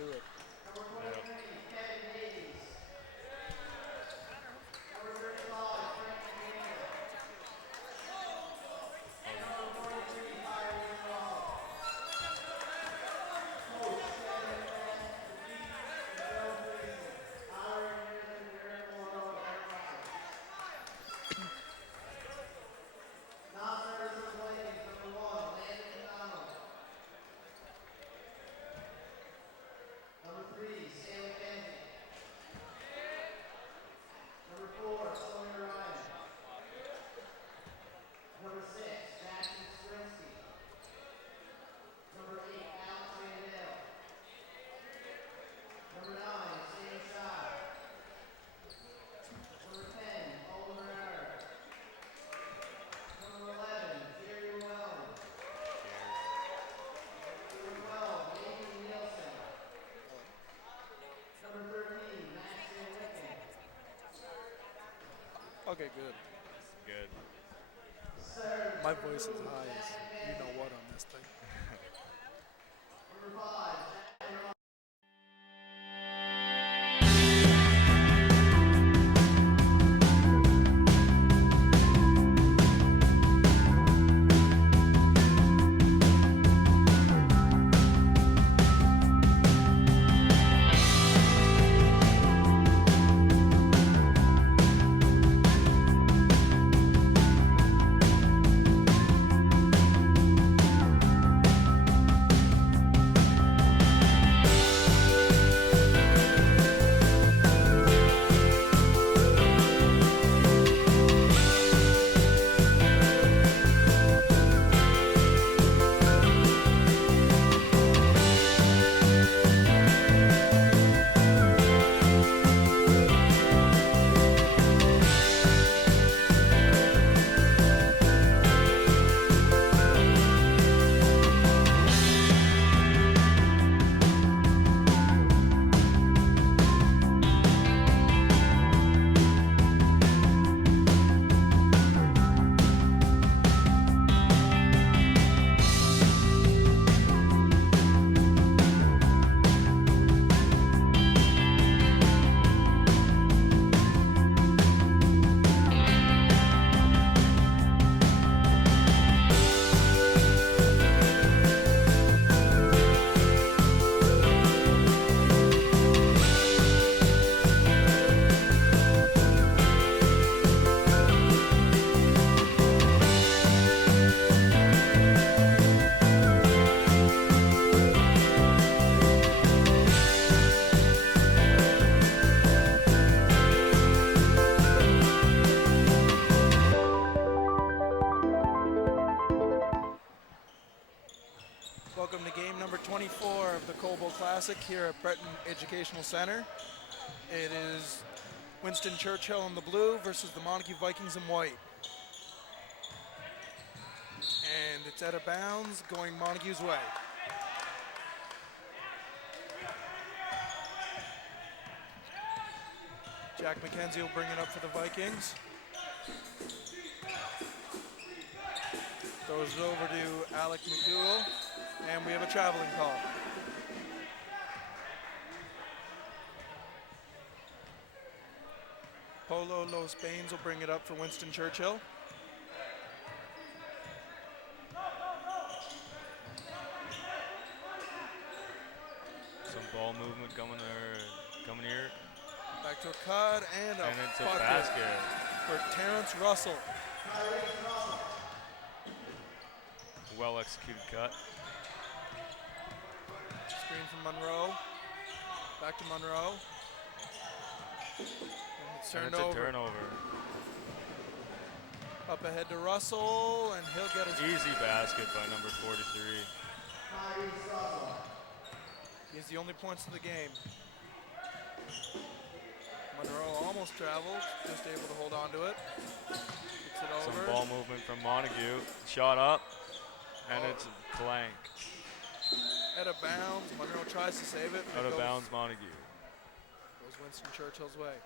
do it. Okay, good. Good. My voice is high as you know what on this thing. Welcome to game number 24 of the Cobo Classic here at Breton Educational Center. It is Winston Churchill in the blue versus the Montague Vikings in white. And it's out of bounds, going Montague's way. Jack McKenzie will bring it up for the Vikings. Throws it over to Alec McDougall, and we have a traveling call. Polo Los Baines will bring it up for Winston Churchill. Some ball movement coming here. Back to a cut and it's a bucket basket for Terrence Russell. Well executed cut. Screen from Monroe. Back to Monroe. And it's turned And it's over. a turnover. Up ahead to Russell, and he'll get his Easy basket by number 43. He's the only points of the game. Monroe almost traveled, just able to hold on to it. Gets it over. Some ball movement from Montague. Shot up, and it's a clank. Out of bounds. Monroe tries to save it. Out of bounds, Montague. Goes Winston Churchill's way.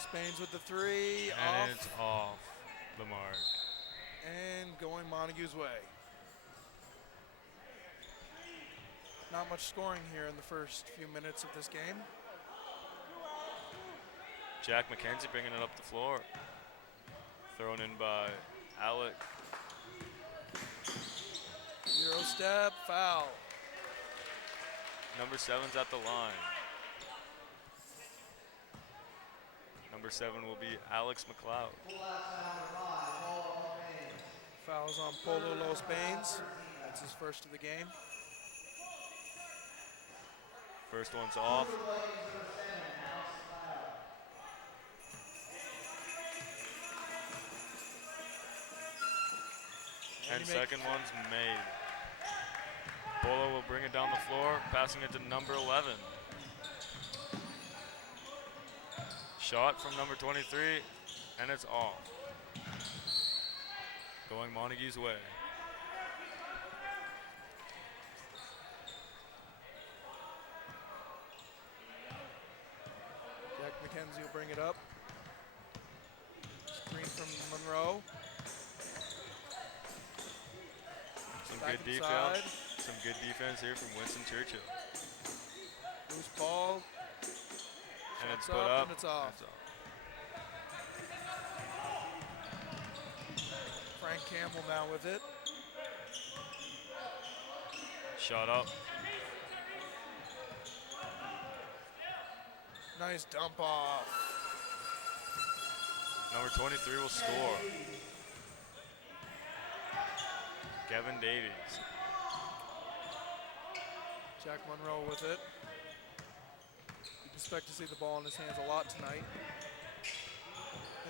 Spains with the three. And Off. it's off the mark. And going Montague's way. Not much scoring here in the first few minutes of this game. Jack McKenzie bringing it up the floor. Thrown in by Alec. Euro step, foul. Number 7's at the line. Number 7 will be Alex McLeod. Fouls on Polo Los Bains. That's his first of the game. First one's off. And second one's made. Polo will bring it down the floor, passing it to number 11. Shot from number 23, and it's off. Going Montague's way. Jack McKenzie will bring it up. Screen from Monroe. Some Back good inside. defense. Some good defense here from Winston Churchill. Loose ball. And it's Shots put up. and it's off. Frank Campbell now with it. Shot up. Nice dump off. Number 23 will score. Kevin Davies. Jack Monroe with it. You expect to see the ball in his hands a lot tonight.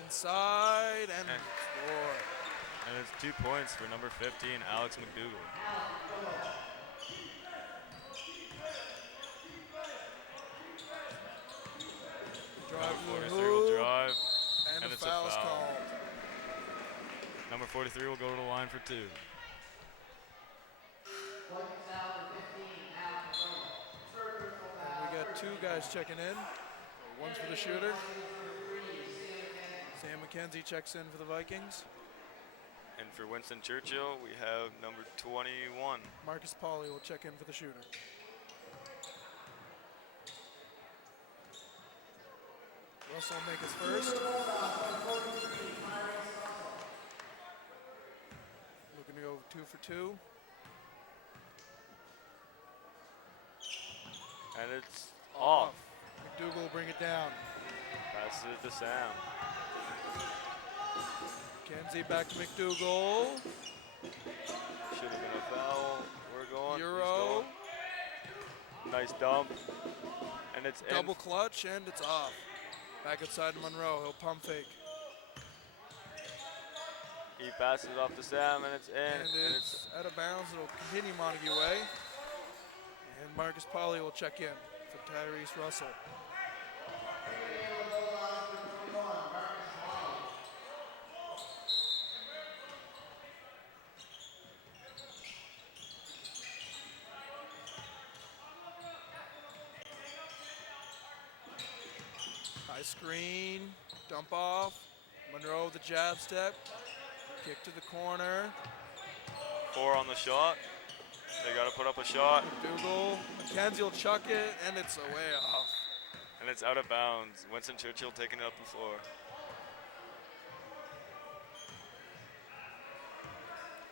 Inside and score. And it's 2 points for number 15, Alex McDougall. Drive to the 43 will hoop, drive, and and a it's a foul is foul. called. Number 43 will go to the line for 2. And we got 2 guys checking in. One's for the shooter. Sam McKenzie checks in for the Vikings. And for Winston Churchill, we have number 21. Marcus Pauly will check in for the shooter. Russell will make his first. Looking to go 2 for 2. And it's off. McDougall will bring it down. Passes it to Sam. McKenzie back to McDougall. Should have been a foul. We're going. He's Euro. going. Nice dump. And it's Double in. clutch, and it's off. Back outside to Monroe. He'll pump fake. He passes it off to Sam, and it's in. And it's out of bounds. It'll continue Montague way. And Marcus Pauly will check in for Tyrese Russell. High screen, dump off. Monroe with the jab step. Kick to the corner. 4 on the shot. They got to put up a shot. McDougall. McKenzie will chuck it, and it's away off. And it's out of bounds. Winston Churchill taking it up the floor.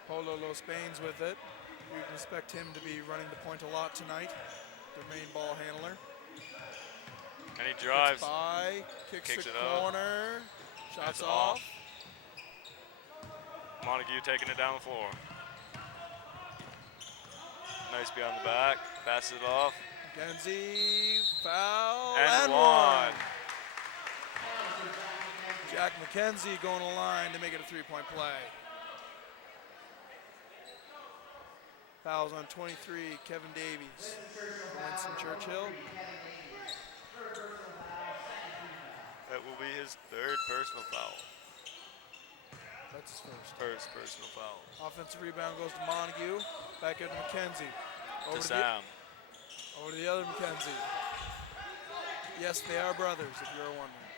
Polo Los Bains with it. You can expect him to be running the point a lot tonight. The main ball handler. And he drives. Gets by, kicks Kicks the it up. corner. Shots It's off. off. Montague taking it down the floor. Nice behind the back. Passes it off. McKenzie, foul, And one. one. Jack McKenzie going to the line to make it a 3-point play. Fouls on 23, Kevin Davies. Winston Churchill. That will be his 3rd personal foul. That's his first. First personal foul. Offensive rebound goes to Montague. Back into McKenzie. To Sam. Over to the other McKenzie. Yes, they are brothers, if you're wondering.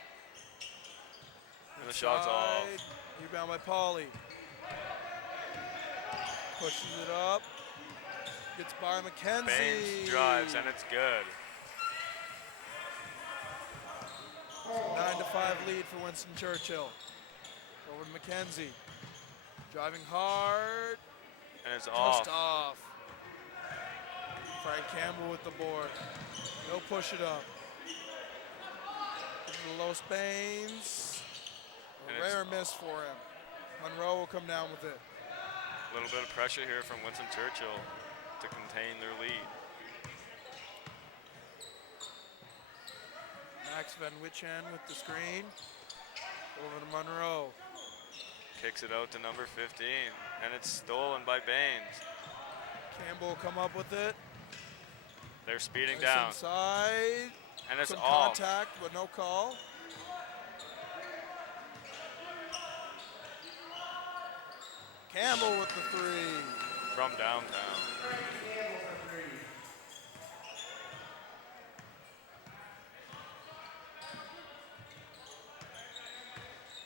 And the shot's off. Rebound by Pauly. Pushes it up. Gets by McKenzie. Baines drives, and it's good. 9-5 lead for Winston Churchill. Over to McKenzie. Driving hard. And it's Just off. off. Frank Campbell with the board. He'll push it up. Los Baines. A rare miss for him. Monroe will come down with it. A little bit of pressure here from Winston Churchill to contain their lead. Max Van Wichen with the screen. Over to Monroe. Kicks it out to number 15, and it's stolen by Baines. Campbell will come up with it. They're speeding Nice down, inside. and it's Some off. contact, but no call. Campbell with the three. From downtown.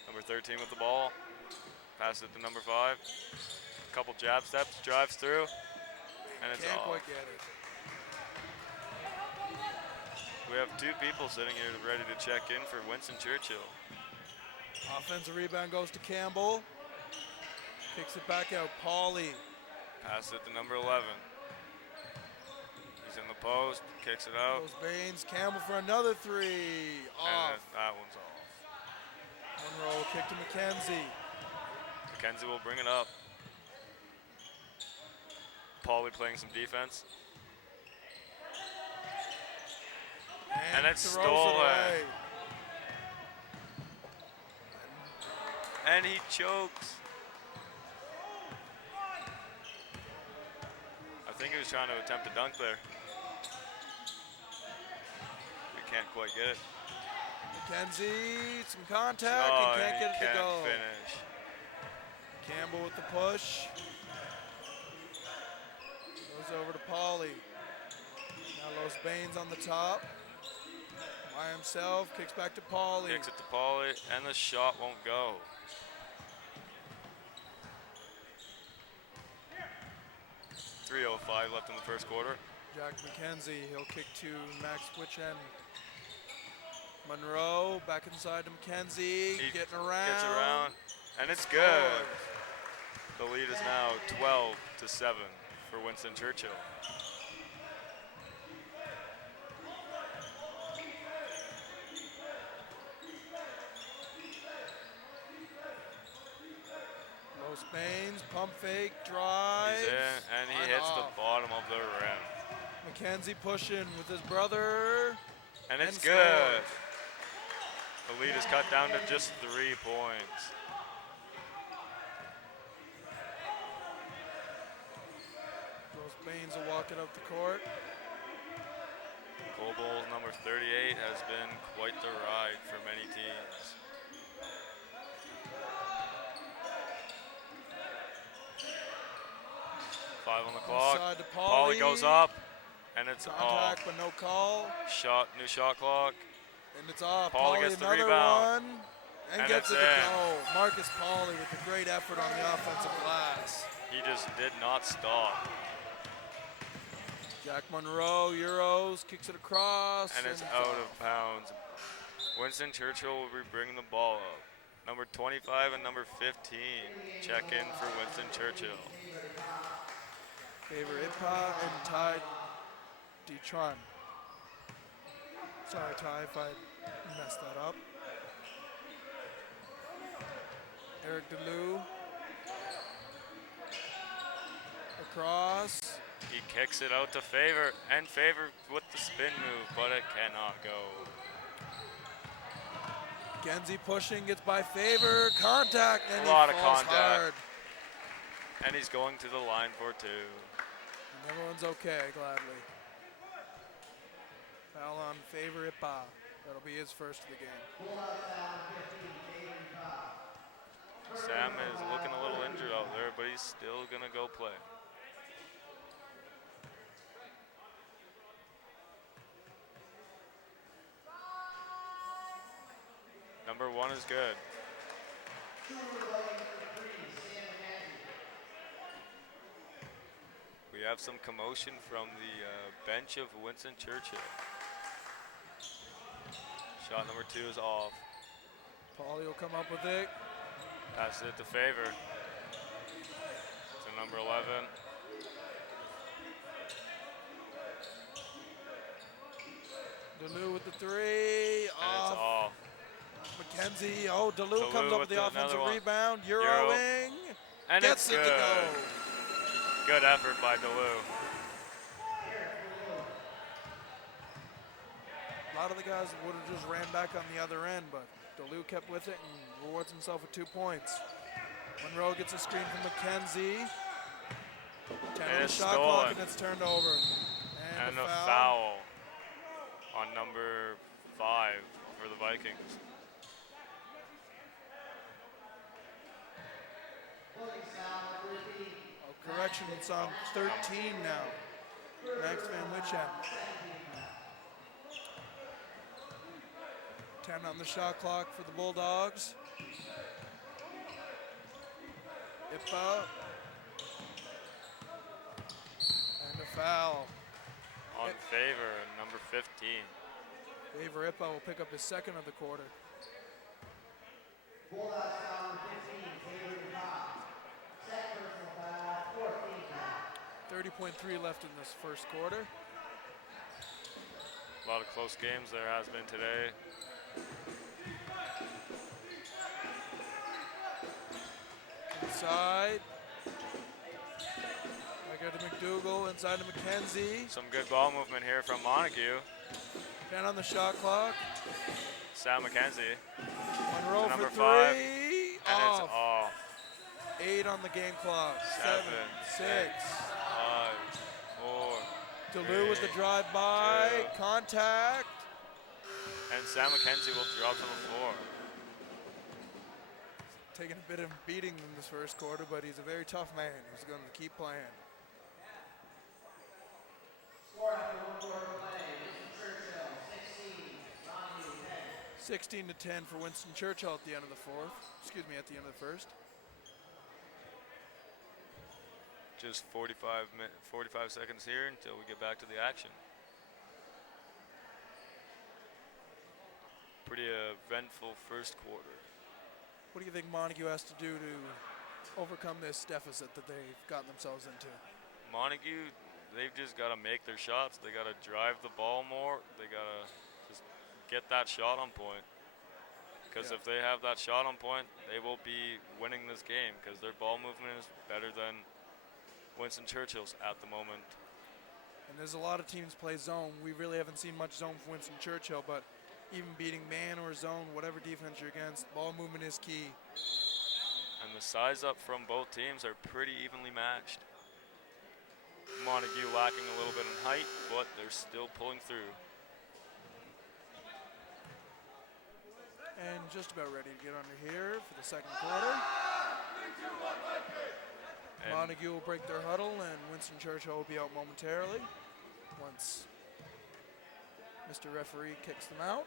Number 13 with the ball. Pass it to number 5. Couple jab steps, drives through, and it's Can't off. quite get it. We have 2 people sitting here ready to check in for Winston Churchill. Offensive rebound goes to Campbell. Kicks it back out. Pauly. Pass it to number 11. He's in the post, kicks it out, Goes Baines. Campbell for another three. and Off. that one's off. Monroe kick to McKenzie. McKenzie will bring it up. Pauly playing some defense. And it's throws it stolen. away. And he chokes. I think he was trying to attempt a dunk there. We can't quite get it. McKenzie, some contact, Oh, and can't he get it to can't go. finish. Campbell with the push. Goes over to Pauly. Now Los Baines on the top. By himself, kicks back to Pauly. Kicks it to Pauly, and the shot won't go. .305 left in the first quarter. Jack McKenzie, he'll kick to Max Wichen. Monroe back inside to McKenzie, He getting around. Gets around, and it's good. The lead is now 12-7 for Winston Churchill. Los Baines, pump fake, drive. He's in, and he hits the bottom of the rim. McKenzie pushing with his brother. And it's And good. The lead is cut down to just 3 points. Los Baines will walk it up the court. Cobal's number 38 has been quite the ride for many teams. Five on the clock. Inside to Pauly goes up, and it's Contact, off. but no call. New shot clock. And it's off. Pauly Pauly gets the another rebound. one. And And gets it's it to in. go. Marcus Pauly with a great effort on the offensive glass. He just did not stop. Jack Monroe, Euros, kicks it across. And it's out of bounds. Winston Churchill will be bringing the ball up. Number 25 and number 15 check in for Winston Churchill. Favor Ipa and Ty Detron. Sorry, Ty, if I messed that up. Eric DeLue. Across. He kicks it out to Favor, and Favor with the spin move, but it cannot go. Genzie pushing, gets by Favor. Contact, and A lot he of falls contact. hard. And he's going to the line for 2. And everyone's okay, gladly. Foul on Favor Ipa. That'll be his first of the game. Sam is looking a little injured out there, but he's still going to go play. Number 1 is good. We have some commotion from the bench of Winston Churchill. Shot number 2 is off. Paulie will come up with it. Passes it to Favor. To number 11. DeLu with the 3. And it's off. McKenzie. Oh, DeLu DeLu comes up with with the another offensive one. rebound. Euro. Euroing. And Gets it's it good. to go. Good effort by DeLu. A lot of the guys would have just ran back on the other end, but DeLu kept with it and rewards himself with 2 points. Monroe gets a screen from McKenzie. 10 on the shot clock, and it's turned over. And a foul on number 5 for the Vikings. Oh, correction, it's on 13 now. Max Van Witcham. 10 on the shot clock for the Bulldogs. Ipa. And a foul. On Favor, number 15. Favor Ipa will pick up his 2nd of the quarter. 30.3 left in this first quarter. A lot of close games there has been today. Inside. I go to McDougal, inside to McKenzie. Some good ball movement here from Montague. 10 on the shot clock. Sam McKenzie. Monroe number for 5. 3. And Off. it's off. 8 on the game clock. 7, 6. 5, 4. DeLu with the drive-by. 2. Contact. And Sam McKenzie will drop to the floor. Taking a bit of beating in this first quarter, but he's a very tough man. He's going to keep playing. 16 to 10 for Winston Churchill at the end of the fourth. Excuse me, at the end of the first. Just 45 seconds here until we get back to the action. Pretty eventful first quarter. What do you think Montague has to do to overcome this deficit that they've gotten themselves into? Montague, they've just got to make their shots. They got to drive the ball more. They got to just get that shot on point. Because if they have that shot on point, they will be winning this game because their ball movement is better than Winston Churchill's at the moment. And there's a lot of teams play zone. We really haven't seen much zone from Winston Churchill, but even beating man or zone, whatever defense you're against, ball movement is key. And the size up from both teams are pretty evenly matched. Montague lacking a little bit in height, but they're still pulling through. And just about ready to get under here for the second quarter. And Montague will break their huddle, and Winston Churchill will be out momentarily once Mr. Referee kicks them out.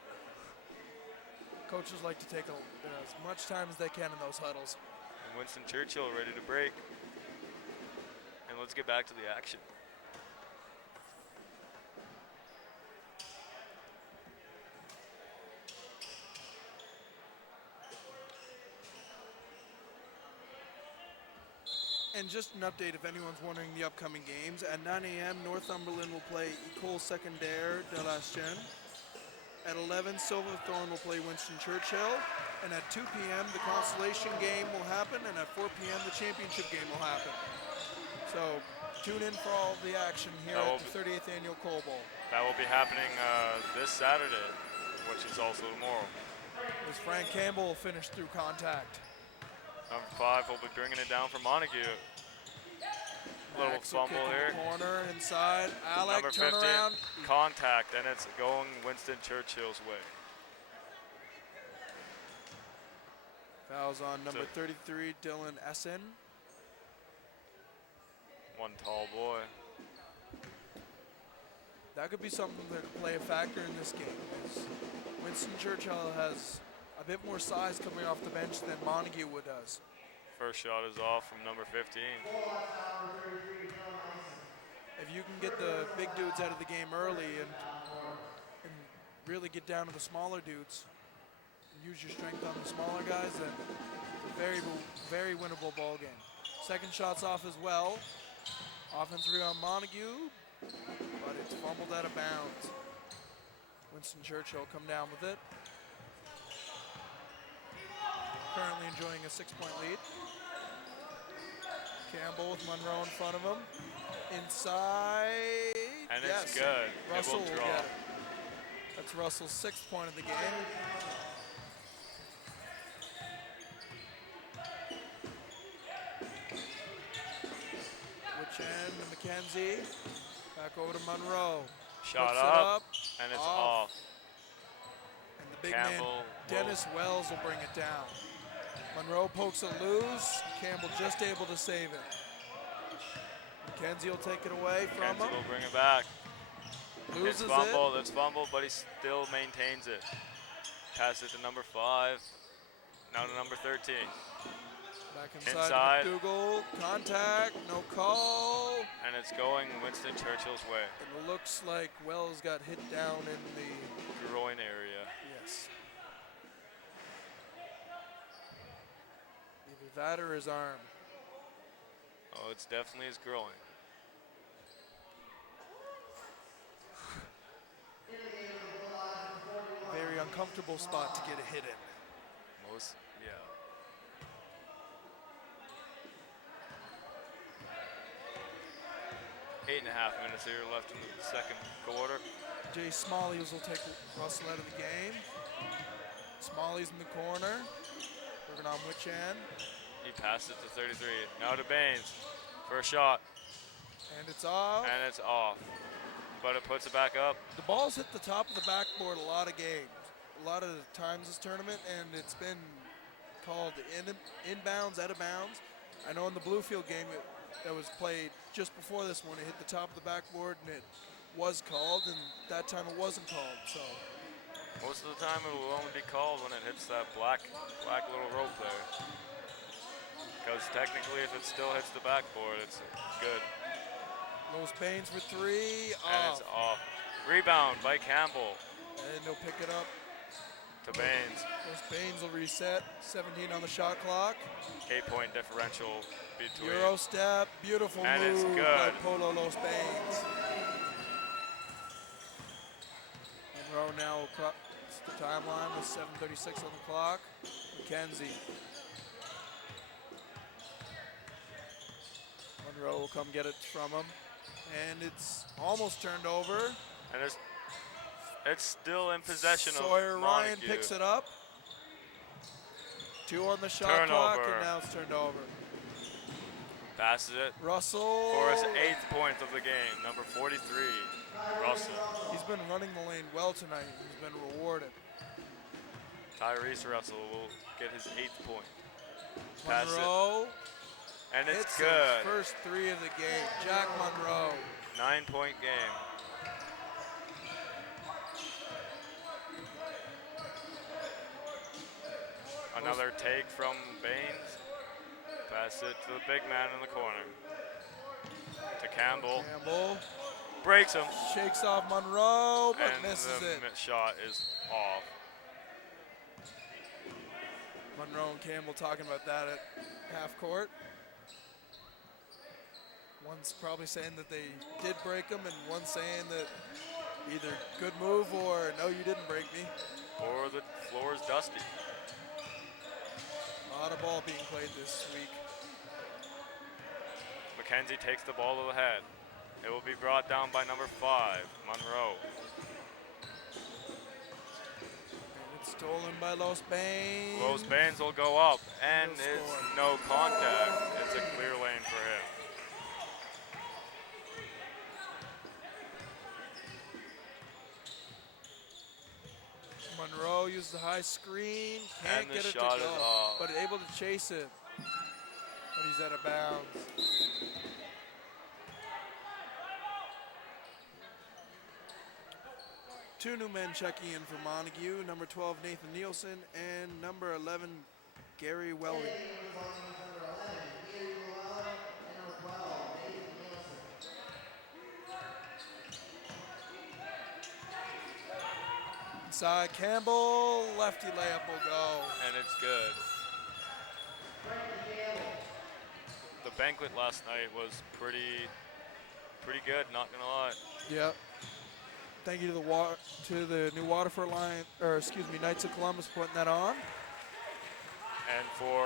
Coaches like to take as much time as they can in those huddles. And Winston Churchill ready to break. And let's get back to the action. And just an update if anyone's wondering the upcoming games. At 9 a.m., Northumberland will play École Secondaire de la Chaîne. At 11, Silverthorne will play Winston Churchill. And at 2 p.m., the consolation game will happen. And at 4 p.m., the championship game will happen. So tune in for all the action here at the 38th Annual Coal Bowl. That will be happening this Saturday, which is also tomorrow. As Frank Campbell will finish through contact. Number 5 will be bringing it down for Montague. Little Max will fumble kick here. in the corner inside. Alec, Number turn 15, around. contact, and it's going Winston Churchill's way. Fouls on number 33, Dylan Essen. One tall boy. That could be something that could play a factor in this game. Winston Churchill has a bit more size coming off the bench than Montague does. First shot is off from number 15. If you can get the big dudes out of the game early and really get down to the smaller dudes, and use your strength on the smaller guys, then very, very winnable ball game. Second shot's off as well. Offensive rebound Montague, but it's fumbled out of bounds. Winston Churchill come down with it. Currently enjoying a 6-point lead. Campbell with Monroe in front of him. Inside. And yes. it's good. Russell it will will draw. get it. That's Russell's 6th point of the game. Which end to McKenzie. Back over to Monroe. Shot Puts it up, and it's off. off. And the big Campbell man, Dennis Wells, will bring it down. Monroe pokes it loose. Campbell just able to save it. McKenzie will take it away from Mackenzie him. will bring it back. Loses It's fumbled, but he still maintains it. Pass it to number 5. Now to number 13. Back inside. To McDougal. Contact. No call. And it's going Winston Churchill's way. It looks like Wells got hit down in the groin area. Yes. Either that or his arm. Oh, it's definitely his groin. Very uncomfortable spot to get a hit in. Yeah. Eight and a half minutes here left in the second quarter. Jay Smalley's will take Russell out of the game. Smalley's in the corner. Working on which end. He passed it to 33. Now to Baines for a shot. And it's off. And it's off. But it puts it back up. The ball's hit the top of the backboard a lot of games. A lot of times this tournament, and it's been called inbounds, out of bounds. I know in the Bluefield game that was played just before this one, it hit the top of the backboard and it was called, and that time it wasn't called. So most of the time it will only be called when it hits that black little rope there. Because technically if it still hits the backboard, it's good. Los Baines for 3, and it's off. Rebound by Campbell. And he'll pick it up. To Baines. Los Baines will reset. 17 on the shot clock. 8-point differential between. Euro step. Beautiful and move it's good. by Polo Los Baines. Monroe now will cut the timeline with 7:36 on the clock. McKenzie. Monroe will come get it from him. And it's almost turned over. And it's still in possession Sawyer of Ryan Montague. picks it up. 2 on the shot Turnover. clock, and now it's turned over. Passes it Russell. for his 8th point of the game, number 43, Russell. He's been running the lane well tonight. He's been rewarded. Tyrese Russell will get his 8th point. Pass Monroe. it. And it's hits good. His first 3 of the game. Jack Monroe. 9-point game. Another take from Baines. Pass it to the big man in the corner. To Campbell. Campbell. Breaks him. Shakes off Monroe, but And misses the it. shot is off. Monroe and Campbell talking about that at half court. One's probably saying that they did break him, and one's saying that either good move or no, you didn't break me. Or the floor is dusty. A lot of ball being played this week. McKenzie takes the ball to the head. It will be brought down by number 5, Monroe. And it's stolen by Los Baines. Los Baines will go up, and No it's score. no contact. It's a clear lane for him. Monroe used the high screen, can't And the get it to shot go, is off. but able to chase it. But he's out of bounds. 2 new men checking in for Montague, number 12 Nathan Nielsen and number 11 Gary Welling. Inside Campbell, lefty layup will go. And it's good. The banquet last night was pretty good, not gonna lie. Yep. Thank you to the New Waterford line, or excuse me, Knights of Columbus for putting that on. And for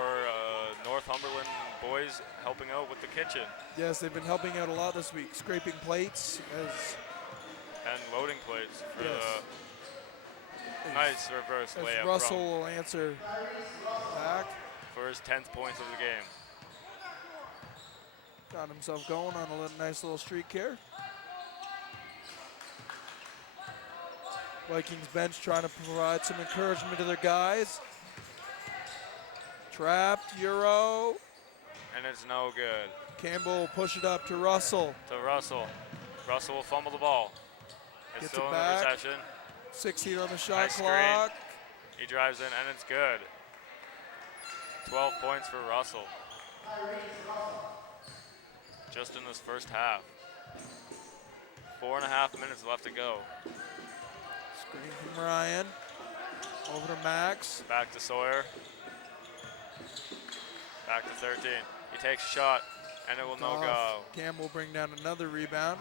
Northumberland boys helping out with the kitchen. Yes, they've been helping out a lot this week, scraping plates and loading plates for the nice reverse layup. Russell will answer back. For his 10th points of the game. Got himself going on a nice little streak here. Vikings bench trying to provide some encouragement to their guys. Trapped, Euro. And it's no good. Campbell will push it up to Russell. Russell will fumble the ball. It's Gets still it in back. the possession. 16 on the shot Nice clock. screen. He drives in and it's good. 12 points for Russell. Just in this first half. 4.5 minutes left to go. Screen from Ryan. Over to Max. Back to Sawyer. Back to 13. He takes a shot and it will no go. Campbell bring down another rebound.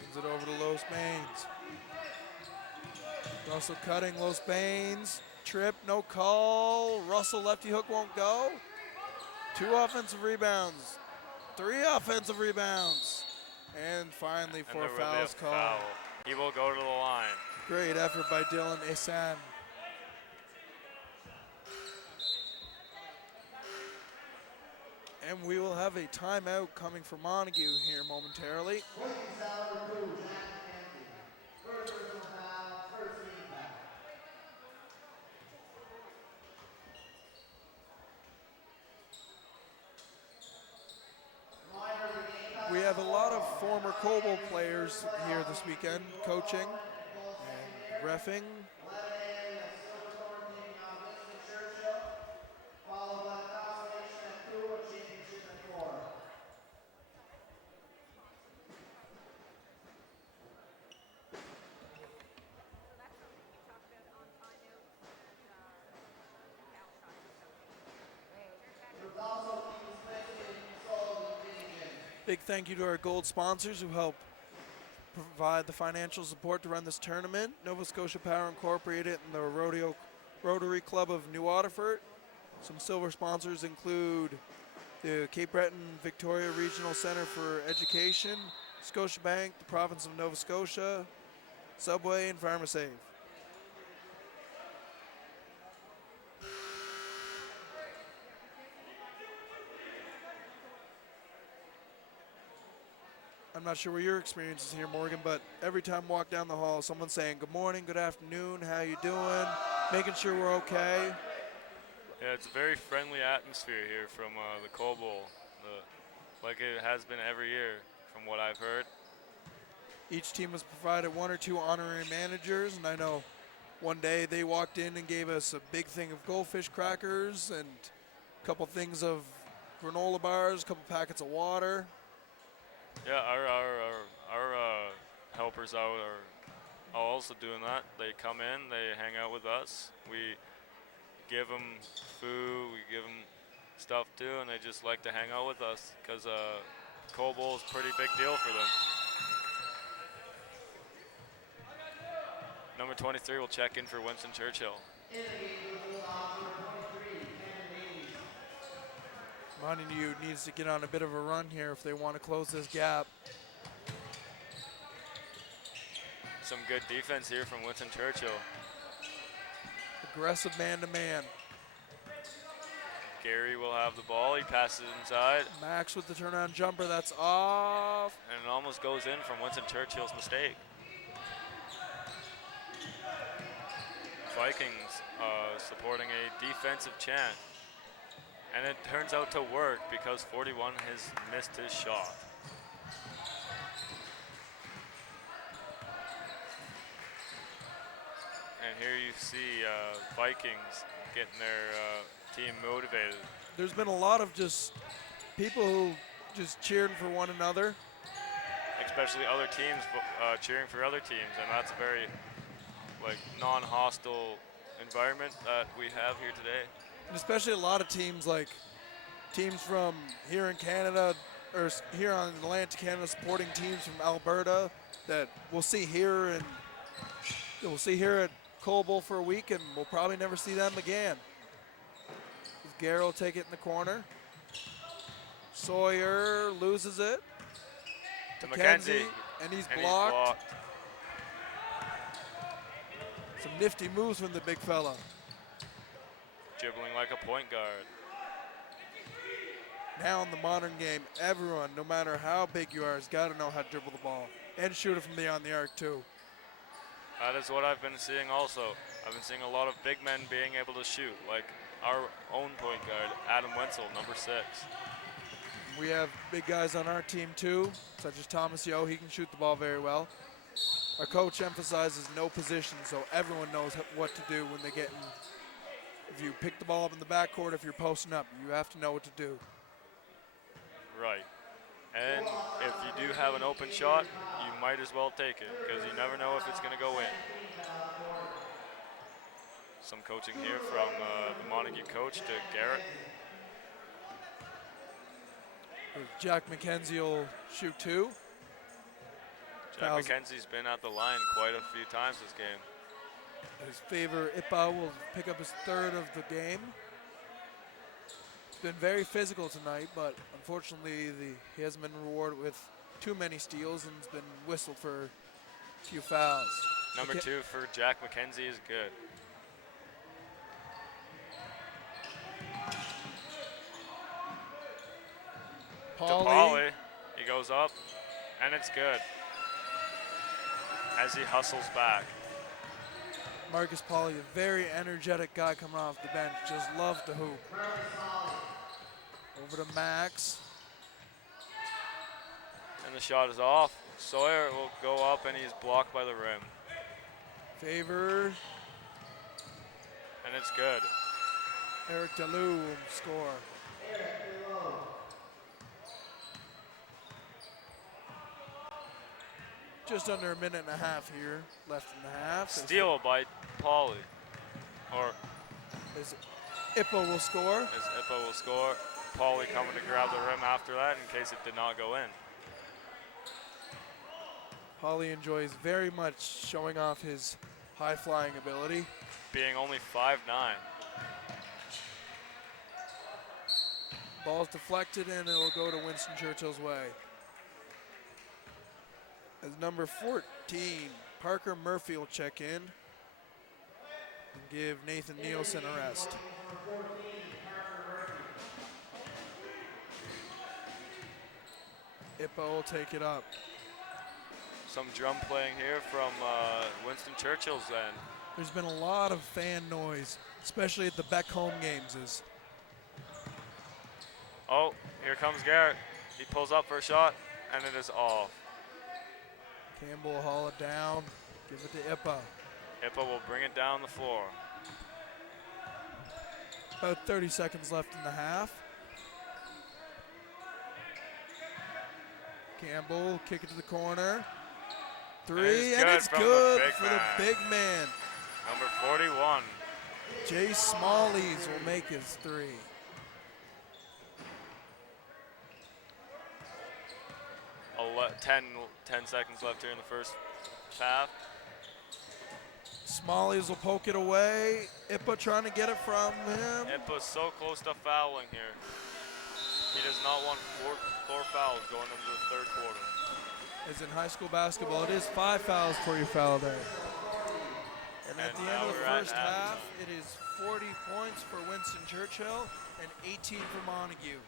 Hands it over to Los Baines. Russell cutting, Los Baines. Trip, no call. Russell lefty hook won't go. 2 offensive rebounds. 3 offensive rebounds. And finally 4 fouls called. Foul. He will go to the line. Great effort by Dylan Esan. And we will have a timeout coming for Montague here momentarily. We have a lot of former Coble players here this weekend, coaching and reffing. Big thank you to our gold sponsors who help provide the financial support to run this tournament. Nova Scotia Power Incorporated and the Rotary Club of New Waterford. Some silver sponsors include the Cape Breton Victoria Regional Center for Education, Scotiabank, the Province of Nova Scotia, Subway, and PharmaSave. I'm not sure what your experience is here, Morgan, but every time I walk down the hall, someone's saying, good morning, good afternoon, how you doing, making sure we're okay. Yeah, it's a very friendly atmosphere here from the Coble, like it has been every year from what I've heard. Each team has provided 1 or 2 honorary managers, and I know one day they walked in and gave us a big thing of goldfish crackers and a couple things of granola bars, a couple packets of water. Yeah, our helpers out are also doing that. They come in, they hang out with us. We give them food, we give them stuff too, and they just like to hang out with us because Coble is a pretty big deal for them. Number 23 will check in for Winston Churchill. Montague needs to get on a bit of a run here if they want to close this gap. Some good defense here from Winston Churchill. Aggressive man-to-man. Gary will have the ball. He passes inside. Max with the turnaround jumper. That's off. And it almost goes in from Winston Churchill's mistake. Vikings supporting a defensive chant. And it turns out to work because 41 has missed his shot. see Vikings getting their team motivated. There's been a lot of just people who just cheered for one another. Especially other teams cheering for other teams, and that's a very non-hostile environment that we have here today. And especially a lot of teams teams from here in Canada or here on Atlantic Canada supporting teams from Alberta that we'll see here at Coal for a week, and we'll probably never see them again. Garrett will take it in the corner. Sawyer loses it to McKenzie, and he's blocked. Some nifty moves from the big fella. Dribbling like a point guard. Now in the modern game, everyone, no matter how big you are, has got to know how to dribble the ball and shoot it from beyond the arc too. That is what I've been seeing also. I've been seeing a lot of big men being able to shoot, like our own point guard, Adam Wenzel, number 6. We have big guys on our team too, such as Thomas Yo. He can shoot the ball very well. Our coach emphasizes no position, so everyone knows what to do when they get in. If you pick the ball up in the backcourt, if you're posting up, you have to know what to do. Right. And if you do have an open shot, you might as well take it, because you never know if it's going to go in. Some coaching here from the Montague coach to Garrett. Jack McKenzie will shoot 2. Jack McKenzie's been at the line quite a few times this game. His favor, Ipa, will pick up his 3rd of the game. It's been very physical tonight, but unfortunately he hasn't been rewarded with too many steals and has been whistled for a few fouls. Number 2 for Jack McKenzie is good. Pauly, he goes up, and it's good as he hustles back. Marcus Pauly, a very energetic guy coming off the bench, just loves to hoop. Over to Max. And the shot is off. Sawyer will go up, and he's blocked by the rim. Favor. And it's good. Eric Dalou will score. Just under a minute and a half here, left in the half. Steal by Pauly. Or as Ipa will score. As Ipa will score. Pauly coming to grab the rim after that in case it did not go in. Pauly enjoys very much showing off his high-flying ability. Being only 5'9". Ball's deflected and it'll go to Winston Churchill's way. As number 14, Parker Murphy will check in and give Nathan Nielsen a rest. Ipa will take it up. Some drum playing here from Winston Churchill's end. There's been a lot of fan noise, especially at the back home games. Oh, here comes Garrett. He pulls up for a shot, and it is off. Campbell will haul it down, give it to Ipa. Ipa will bring it down the floor. About 30 seconds left in the half. Campbell, kick it to the corner. 3, and it's good for the big man. Number 41. Jay Smallies will make his 3. Ele 10 seconds left here in the first half. Smallies will poke it away. Ipa trying to get it from him. Ipa's so close to fouling here. He does not want four fouls going into the third quarter. As in high school basketball, it is 5 fouls before you foul there. And at the end of the first half, it is 40 points for Winston Churchill and 18 for Montague.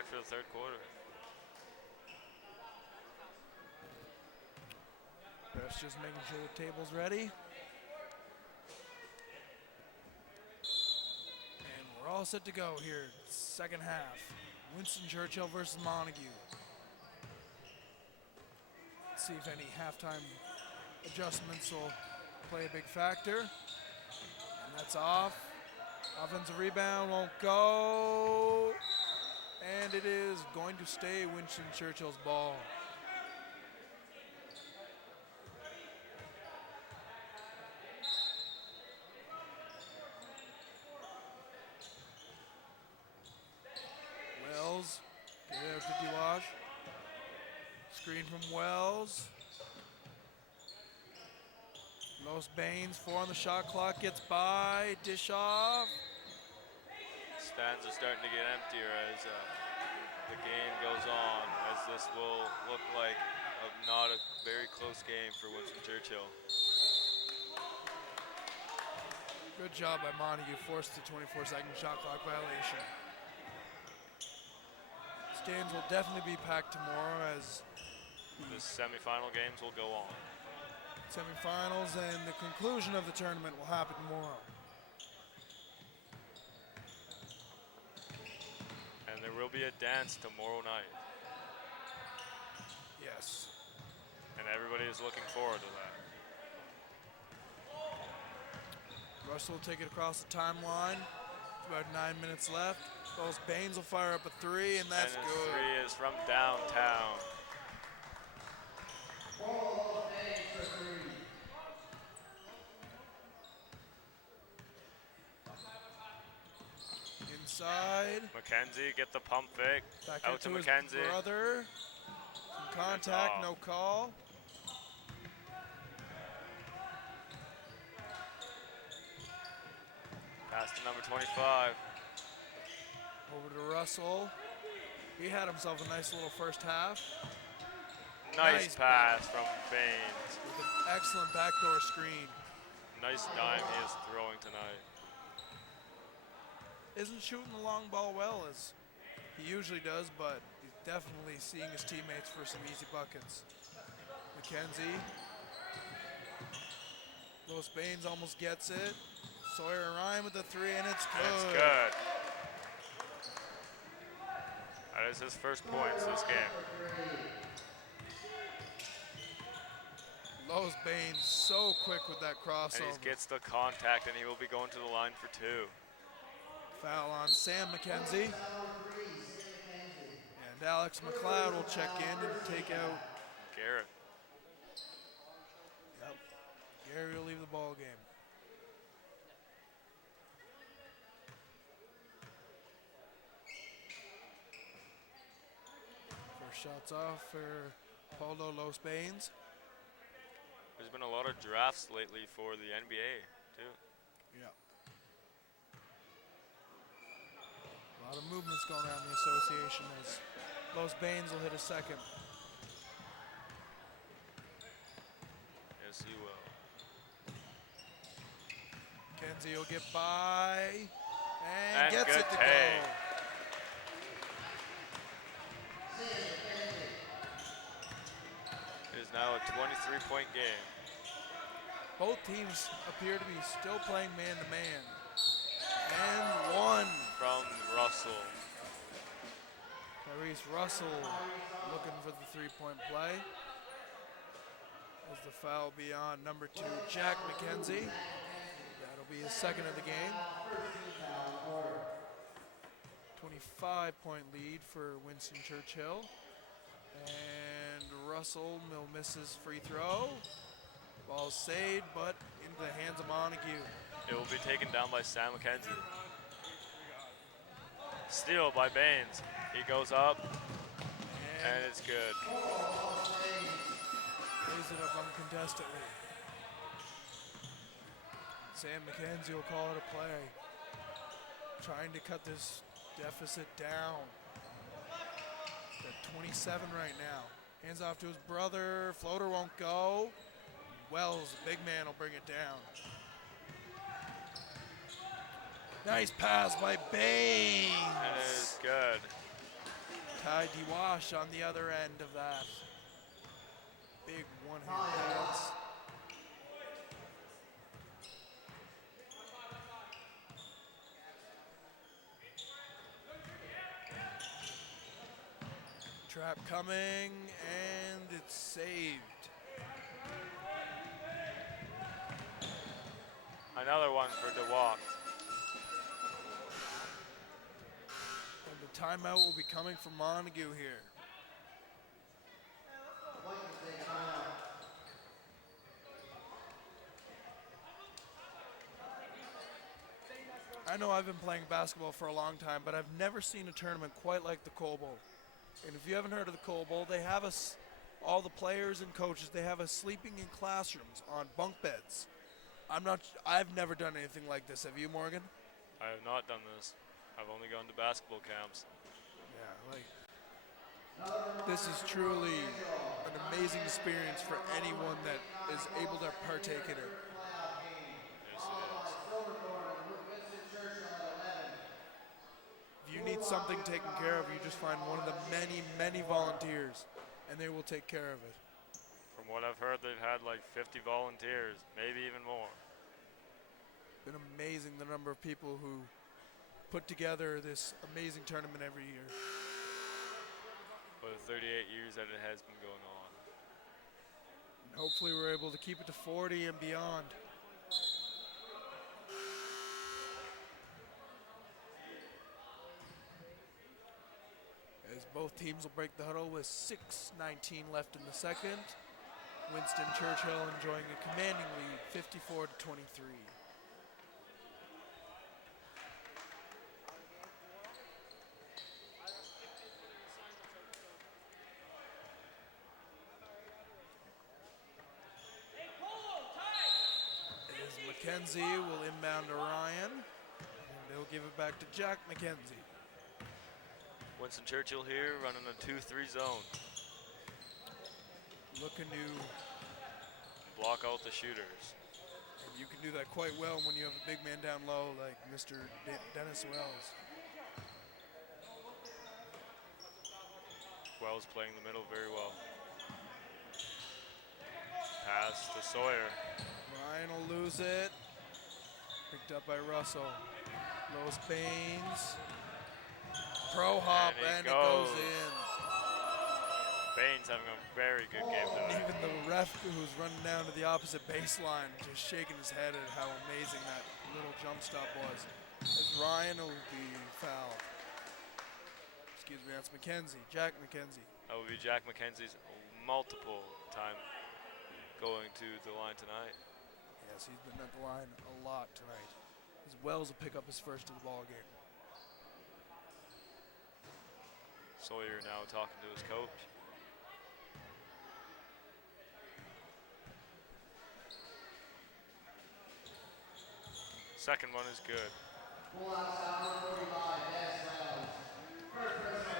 back for the third quarter. Ref's just making sure the table's ready. And we're all set to go here. Second half. Winston Churchill versus Montague. Let's see if any halftime adjustments will play a big factor. And that's off. Offensive rebound won't go. And it is going to stay Winston Churchill's ball. Wells, get it out to DeWash. Screen from Wells. Los Baines, 4 on the shot clock, gets by, dish off. Stands are starting to get emptier as the game goes on, as this will look like not a very close game for Winston Churchill. Good job by Montague, forced the 24-second shot clock violation. Stands will definitely be packed tomorrow as The semifinal games will go on. semifinals and the conclusion of the tournament will happen tomorrow. And there will be a dance tomorrow night. Yes. And everybody is looking forward to that. Russell will take it across the timeline. About 9 minutes left. Los Baines will fire up a 3, and that's and good. 3 is from downtown. Inside. Mackenzie, get the pump fake. Back Out to his Mackenzie. brother. Some contact, no call. Pass to number 25. Over to Russell. He had himself a nice little first half. Nice pass from Baines. With an excellent backdoor screen. Nice dime he is throwing tonight. Isn't shooting the long ball well as he usually does, but he's definitely seeing his teammates for some easy buckets. Mackenzie. Los Baines almost gets it. Sawyer Ryan with the 3, and it's good. It's good. That is his first points this game. Los Baines so quick with that crossover. And he gets the contact, and he will be going to the line for 2. Foul on Sam Mackenzie. And Alex McLeod will check in and take out Garrett. Yep. Gary will leave the ball game. First shots off for Paulo Los Baines. There's been a lot of drafts lately for the NBA, too. Yeah. A lot of movements going around the association as Los Baines will hit a second. Yes, he will. Kenzie will get by and gets good it to take. go. It is now a 23-point game. Both teams appear to be still playing man-to-man. And one. From Russell. Tyrese Russell looking for the three-point play. As the foul be on number 2, Jack McKenzie. That'll be his second of the game. 25-point lead for Winston Churchill. And Russell will miss his free throw. Ball saved, but into the hands of Montague. It will be taken down by Sam McKenzie. Steal by Baines. He goes up, and it's good. Lays it up uncontestedly. Sam McKenzie will call it a play. Trying to cut this deficit down. At 27 right now. Hands off to his brother. Floater won't go. Wells, big man, will bring it down. Nice pass by Baines. And it is good. Ty DeWash on the other end of that. Big one-hand pass. Trap coming, and it's saved. Another one for DeWalk. And the timeout will be coming from Montague here. I know I've been playing basketball for a long time, but I've never seen a tournament quite like the Coal Bowl. And if you haven't heard of the Coal Bowl, they have us, all the players and coaches, they have us sleeping in classrooms on bunk beds. I've never done anything like this. Have you, Morgan? I have not done this. I've only gone to basketball camps. Yeah, this is truly an amazing experience for anyone that is able to partake in it. Yes, it is. If you need something taken care of, you just find one of the many, many volunteers, and they will take care of it. From what I've heard, they've had like 50 volunteers, maybe even more. Been amazing the number of people who put together this amazing tournament every year. For the 38 years that it has been going on. And hopefully we're able to keep it to 40 and beyond. As both teams will break the huddle with 6:19 left in the second. Winston Churchill enjoying a commanding lead, 54-23. As McKenzie will inbound to Ryan, and they'll give it back to Jack McKenzie. Winston Churchill here running a 2-3 zone. Looking to block out the shooters. And you can do that quite well when you have a big man down low like Mr. Dennis Wells. Wells playing the middle very well. Pass to Sawyer. Ryan will lose it. Picked up by Russell. Los Baines. Pro hop, and it goes in. Baines having a very good game And tonight. even the ref who's running down to the opposite baseline just shaking his head at how amazing that little jump stop was. As Ryan will be fouled. Excuse me, that's McKenzie, Jack McKenzie. That will be Jack McKenzie's multiple time going to the line tonight. Yes, he's been at the line a lot tonight. As Wells will pick up his first of the ball game. Sawyer now talking to his coach. Second one is good.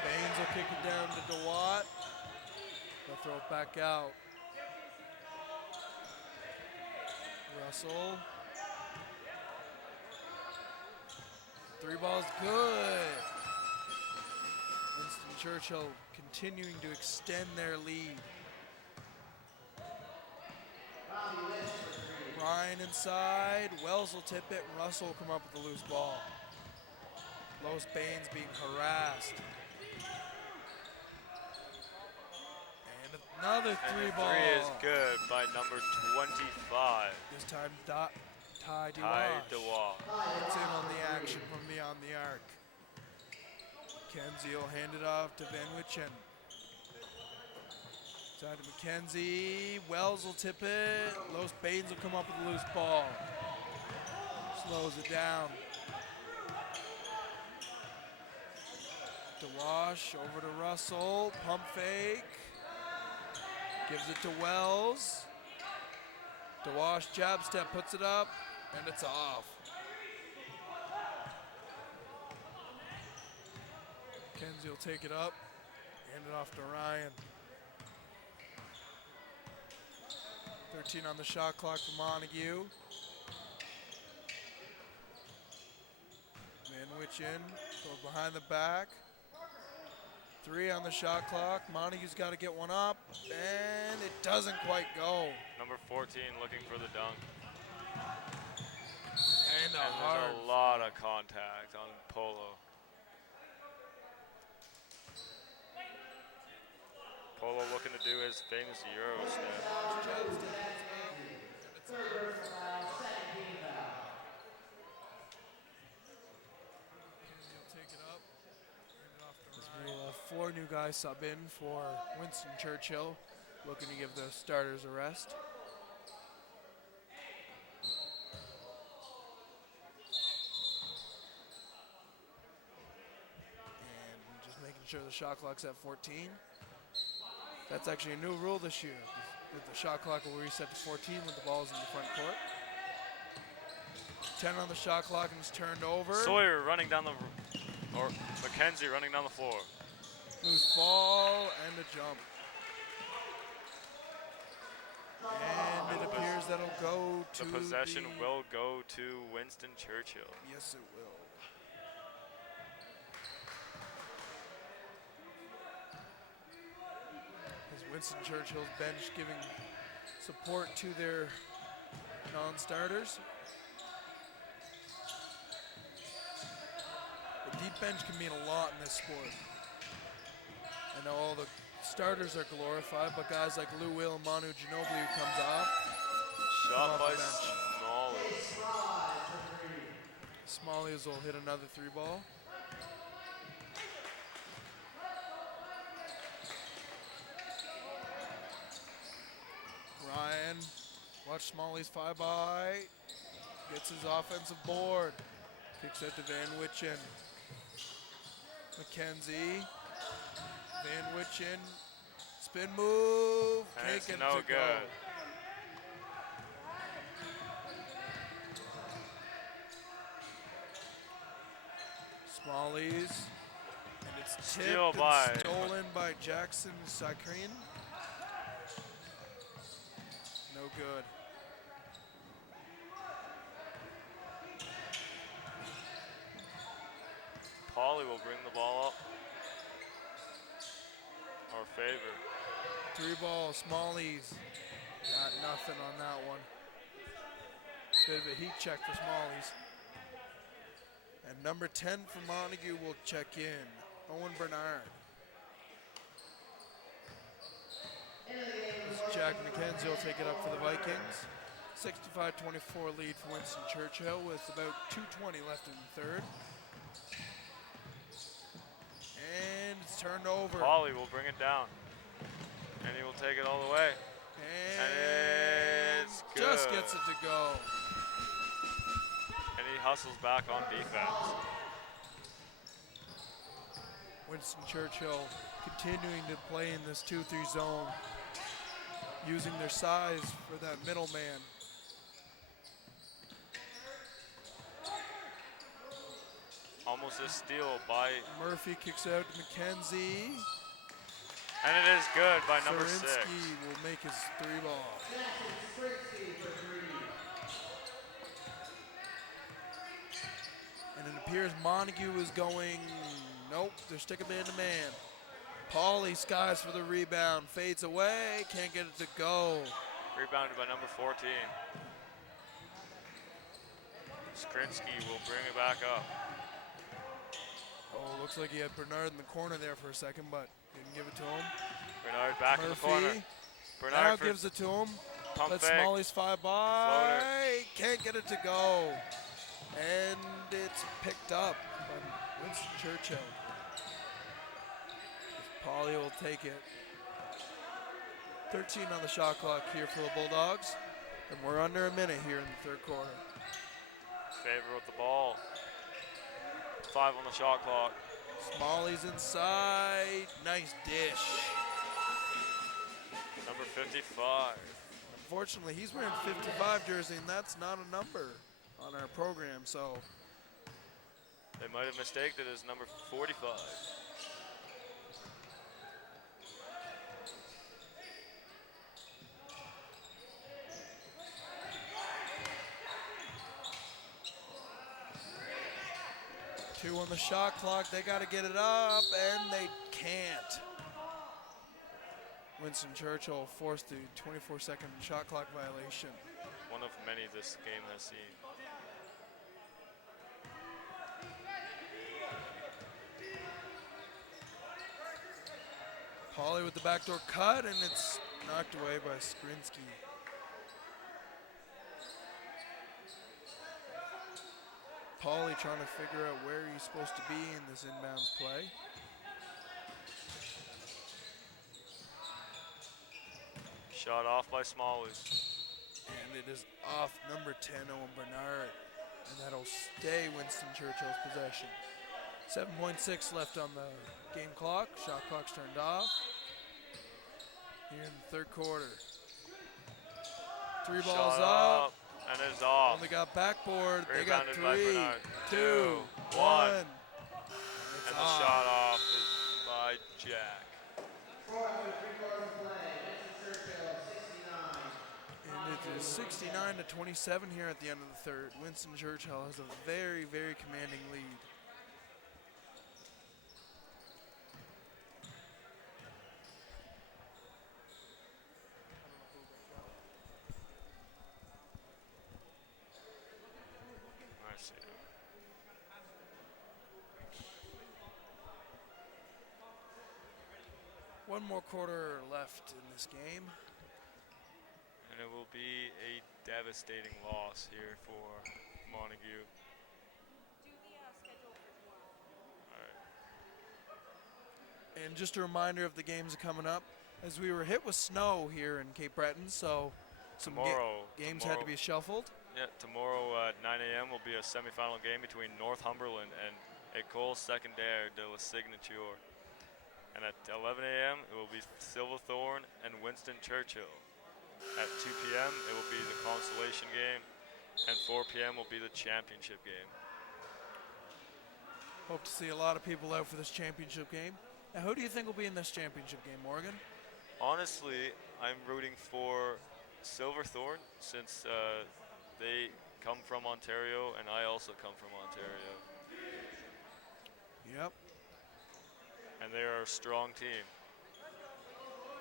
Baines will kick it down to DeWatt. They'll throw it back out. Russell. Three balls good. Winston Churchill continuing to extend their lead. Ryan inside, Wells will tip it, and Russell will come up with the loose ball. Los Baines being harassed. And another three ball. Three is good by number 25. This time Ty DeWash. Ty DeWash. Gets in on the action from beyond the arc. Kenzie will hand it off to Van Wichen. Side to McKenzie. Wells will tip it. Los Baines will come up with a loose ball. Slows it down. DeWash over to Russell. Pump fake. Gives it to Wells. DeWash jab step, puts it up, and it's off. Kenzie will take it up, hand it off to Ryan. 13 on the shot clock for Montague. Van Wichen goes behind the back. 3 on the shot clock. Montague's got to get one up, and it doesn't quite go. Number 14 looking for the dunk. And And there's a lot of contact on Polo. Polo looking to do his famous Euro step. We'll have 4 new guys sub in for Winston Churchill, looking to give the starters a rest. And just making sure the shot clock's at 14. That's actually a new rule this year. The shot clock will reset to 14 when the ball's in the front court. 10 on the shot clock and it's turned over. Sawyer running down the, or Mackenzie running down the floor. Loose ball and a jump. And it appears that'll go to The possession will go to Winston Churchill. Yes, it will. As Winston Churchill's bench giving support to their non-starters. The deep bench can mean a lot in this sport. I know all the starters are glorified, but guys like Lou Will and Manu Ginobili who comes off. Shot by the bench. Smallies. Smallies will hit another 3 ball. Ryan, watch Smallies 5 by. Gets his offensive board. Kicks out to Van Witchen. McKenzie. Van Witchen. Spin move. And Can't it's get it no to good. go. Smallies. And it's tipped Steal and by- stolen by Jackson Sakrin. No good. Pauly will bring the ball up. Or favor. 3 ball, Smallies. Got nothing on that one. Bit of a heat check for Smallies. And number 10 for Montague will check in. Owen Bernard. As Jack McKenzie will take it up for the Vikings. 65-24 lead for Winston Churchill with about 2:20 left in the third. And it's turned over. Pauly will bring it down. And he will take it all the way. And it's just good. gets it to go. And he hustles back on defense. Winston Churchill continuing to play in this 2-3 zone, using their size for that middleman. Almost a steal by, Murphy kicks out to McKenzie. and it is good by number 6. Zorinsky will make his 3 ball. And it appears Montague is going, nope, they're sticking man to man. Pauly skies for the rebound, fades away, can't get it to go. Rebounded by number 14. Skrinsky will bring it back up. Oh, looks like he had Bernard in the corner there for a second, but didn't give it to him. Bernard back in the corner. Murphy now Bernard for gives it to him. pump Let fake. Smallies 5 by. Can't get it to go. And it's picked up by Winston Churchill. Pauly will take it. 13 on the shot clock here for the Bulldogs. And we're under a minute here in the third quarter. Favor with the ball. 5 on the shot clock. Smallies inside. Nice dish. Number 55. Unfortunately, he's wearing 55 jersey, and that's not a number on our program, so They might have mistaken it as number 45. Two on the shot clock. They got to get it up, and they can't. Winston Churchill forced the 24-second shot clock violation. One of many this game has seen. Pauly with the backdoor cut, and it's knocked away by Skrinsky. Pauly trying to figure out where he's supposed to be in this inbounds play. Shot off by Smallies. And it is off number 10, Owen Bernard. And that'll stay Winston Churchill's possession. 7.6 left on the game clock. Shot clock's turned off. Here in the third quarter. Three balls Shot up. And it's off. Only got backboard. They got Rebounded by three, Bernard. 2, 1. It's And the off. shot off is by Jack. And it is 69 to 27 here at the end of the third. Winston Churchill has a very, very commanding lead. I see. One more quarter left in this game. And it will be a devastating loss here for Montague. And just a reminder of the games coming up, as we were hit with snow here in Cape Breton, so some games had to be shuffled. Yeah, tomorrow at 9 a.m. will be a semifinal game between Northumberland and École Secondaire de la Signature. And at 11 a.m. it will be Silverthorne and Winston Churchill. At 2 p.m. it will be the consolation game, and 4 p.m. will be the championship game. Hope to see a lot of people out for this championship game. Now, who do you think will be in this championship game, Morgan? Honestly, I'm rooting for Silverthorne since they come from Ontario and I also come from Ontario. Yep. And they are a strong team.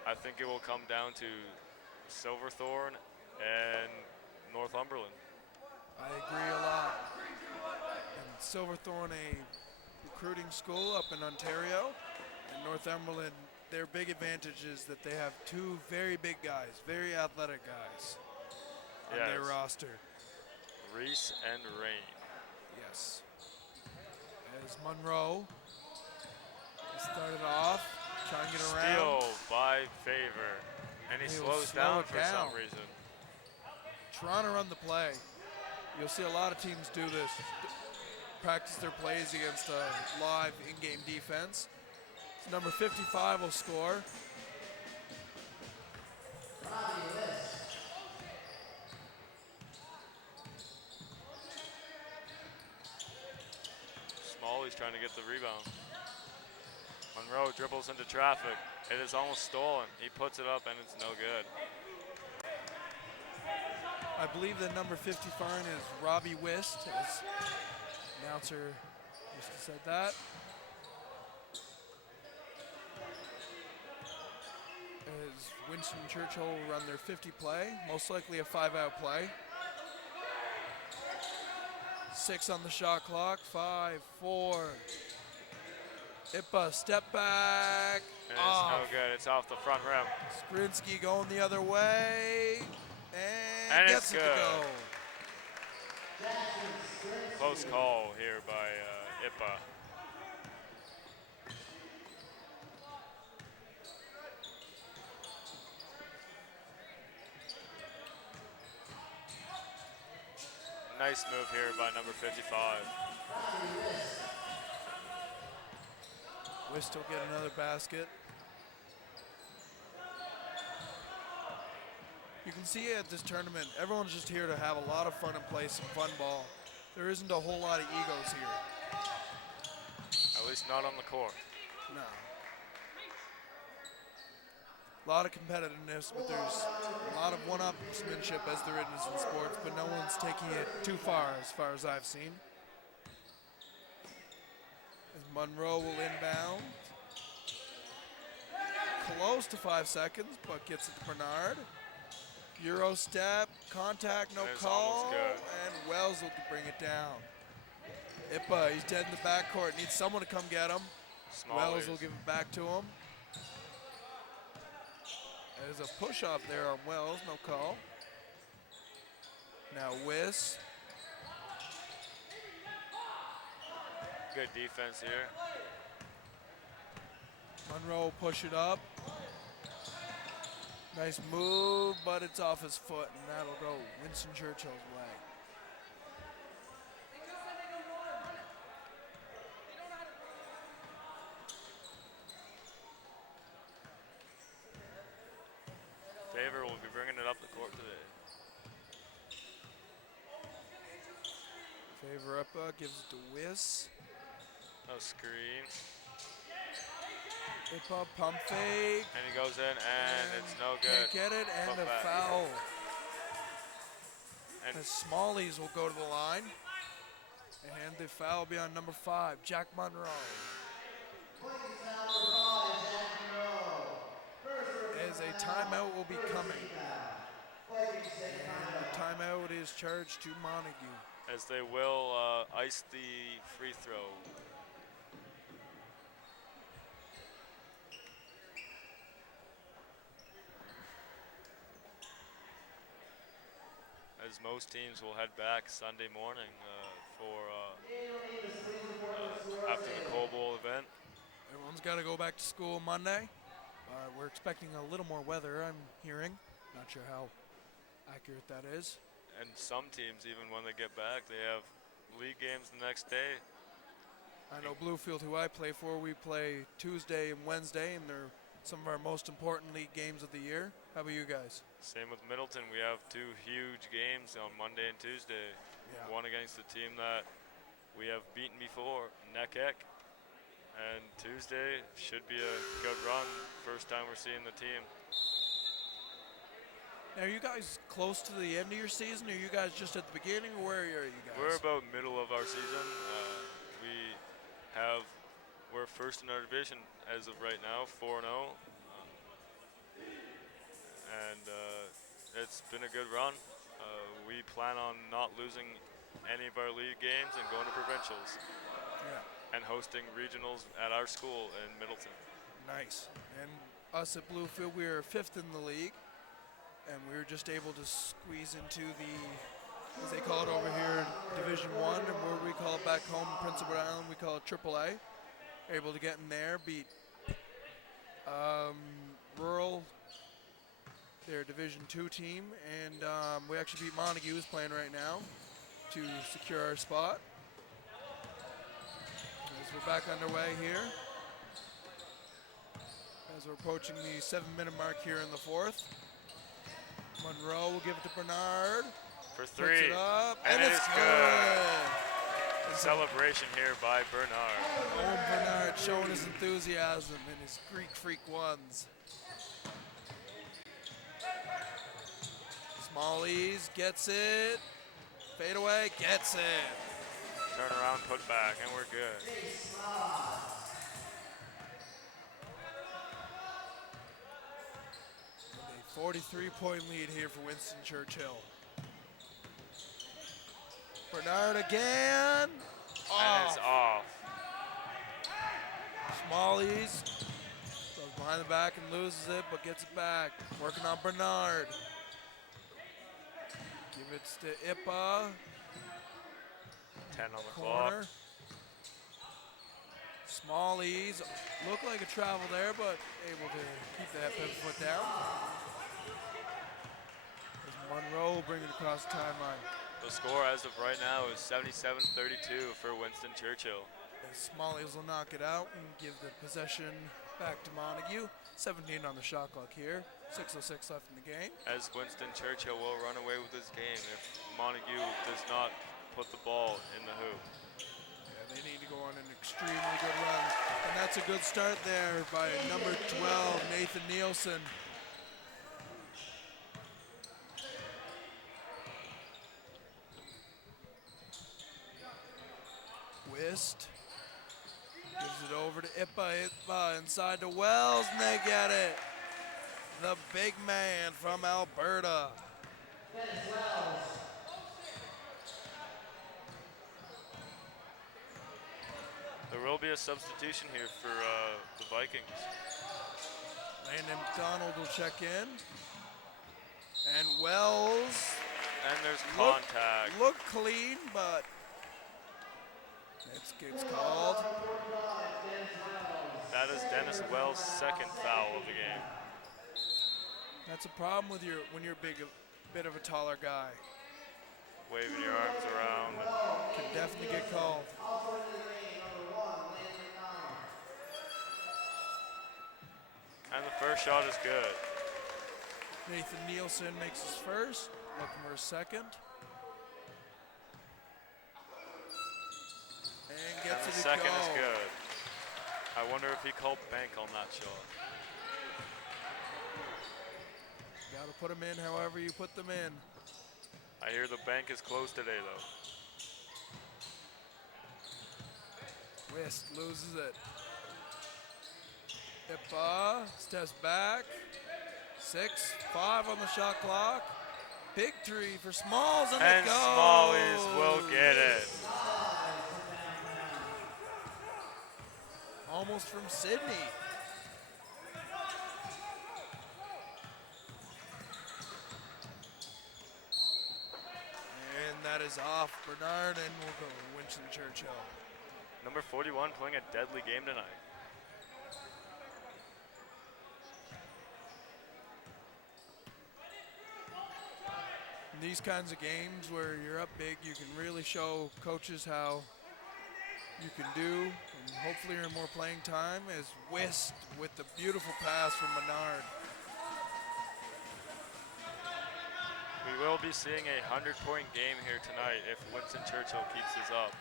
I think it will come down to Silverthorne and Northumberland. I agree a lot. And Silverthorne, a recruiting school up in Ontario, and Northumberland, their big advantage is that they have two very big guys, very athletic guys on their roster. Reese and Rain. Yes. As Monroe started off, trying to get around. Steal by Favor. And he slows down for some reason. Trying to run the play. You'll see a lot of teams do this. Practice their plays against a live in-game defense. So number 55 will score. Smalley's trying to get the rebound. Monroe dribbles into traffic. It is almost stolen. He puts it up and it's no good. I believe the number 55 is Robbie Wist, as announcer just said that. As Winston Churchill will run their 50 play, most likely a 5-out play. 6 on the shot clock, 5, 4. Ipa, step back. And it's no good. It's off the front rim. Skrinsky going the other way. And gets it's it good. to go. Close call here by Ipa. Nice move here by number 55. Wist will get another basket. You can see at this tournament, everyone's just here to have a lot of fun and play some fun ball. There isn't a whole lot of egos here. At least not on the court. No. A lot of competitiveness, but there's a lot of one-upsmanship as there is in sports, but no one's taking it too far as I've seen. As Monroe will inbound. close to 5 seconds, but gets it to Bernard. Euro step, contact, no And it's call, almost good. and Wells will bring it down. Ipa, he's dead in the backcourt. Needs someone to come get him. Wells will give it back to him. There's a push-off there on Wells, no call. Now Wiss. Good defense here. Monroe will push it up. Nice move, but it's off his foot, and that'll go Winston Churchill's way. Favor will be bringing it up the court today. Favor up, gives it to Wiss. No screen. Ipa, pump fake. And he goes in, and it's no good. Can't get it, and Put a back. foul. And The Smallies will go to the line. And the foul will be on number 5, Jack Monroe. As a timeout will be coming. And the timeout is charged to Montague. as they will ice the free throw. As most teams will head back Sunday morning after the Coal Bowl event. Everyone's got to go back to school Monday. We're expecting a little more weather, I'm hearing. Not sure how accurate that is. And some teams, even when they get back, they have league games the next day. I know Bluefield, who I play for, we play Tuesday and Wednesday, and they're some of our most important league games of the year. How about you guys? Same with Middleton. We have two huge games on Monday and Tuesday. Yeah. One against the team that we have beaten before, Neckek. And Tuesday should be a good run. First time we're seeing the team. Now, are you guys close to the end of your season? Are you guys just at the beginning, or where are you guys? We're about middle of our season. We're first in our division as of right now, 4-0. It's been a good run. We plan on not losing any of our league games and going to provincials. Yeah. And hosting regionals at our school in Middleton. Nice. And us at Bluefield, we are 5th in the league, and we were just able to squeeze into the, as they call it over here, Division 1, and where we call it back home in Prince Edward Island, we call it AAA. Able to get in there, beat Rural, their Division 2 team, and we actually beat Montague, who's playing right now, to secure our spot. As we're back underway here, as we're approaching the 7-minute mark here in the 4th. Monroe will give it to Bernard. For Puts three. it up, And it's it's good. Celebration here by Bernard. Owen Bernard showing his enthusiasm in his Greek Freak ones. Smallies gets it. Fade away, gets it. Turn around, put back, and we're good. A 43-point lead here for Winston Churchill. Bernard again. And it's off. Smallies goes behind the back and loses it, but gets it back. Working on Bernard. Give it to Ipa. 10 on the Corner. clock. Smallies look like a travel there, but able to keep that pivot foot down. As Monroe bring it across the timeline. The score as of right now is 77-32 for Winston Churchill. As Smallies will knock it out and give the possession back to Montague. 17 on the shot clock here. 6:06 left in the game. As Winston Churchill will run away with this game if Montague does not put the ball in the hoop. Yeah, they need to go on an extremely good run. And that's a good start there by number 12, Nathan Nielsen. Wist gives Gives it over to Ipa inside to Wells, and they get it. The big man from Alberta. There will be a substitution here for the Vikings. Landon McDonald will check in. And Wells And there's contact. looked clean, but it's called. That is Dennis Wells' second foul of the game. That's a problem with when you're big, a bit of a taller guy. Waving your arms around. Can definitely get called. And the first shot is good. Nathan Nielsen makes his first, looking for a second. And gets And it the to second go. is good. I wonder if he called bank on that shot. Gotta put them in however you put them in. I hear the bank is closed today, though. Wist loses it. Ipa steps back. 6-5 on the shot clock. Big three for Smalls, and it goes. Smallies will get it. Almost from Sydney. And that is off Bernard, and we'll go to Winston Churchill. Number 41 playing a deadly game tonight. In these kinds of games where you're up big, you can really show coaches how you can do, and hopefully earn more playing time, as Wist with the beautiful pass from Menard. We will be seeing a 100-point game here tonight if Winston Churchill keeps this up.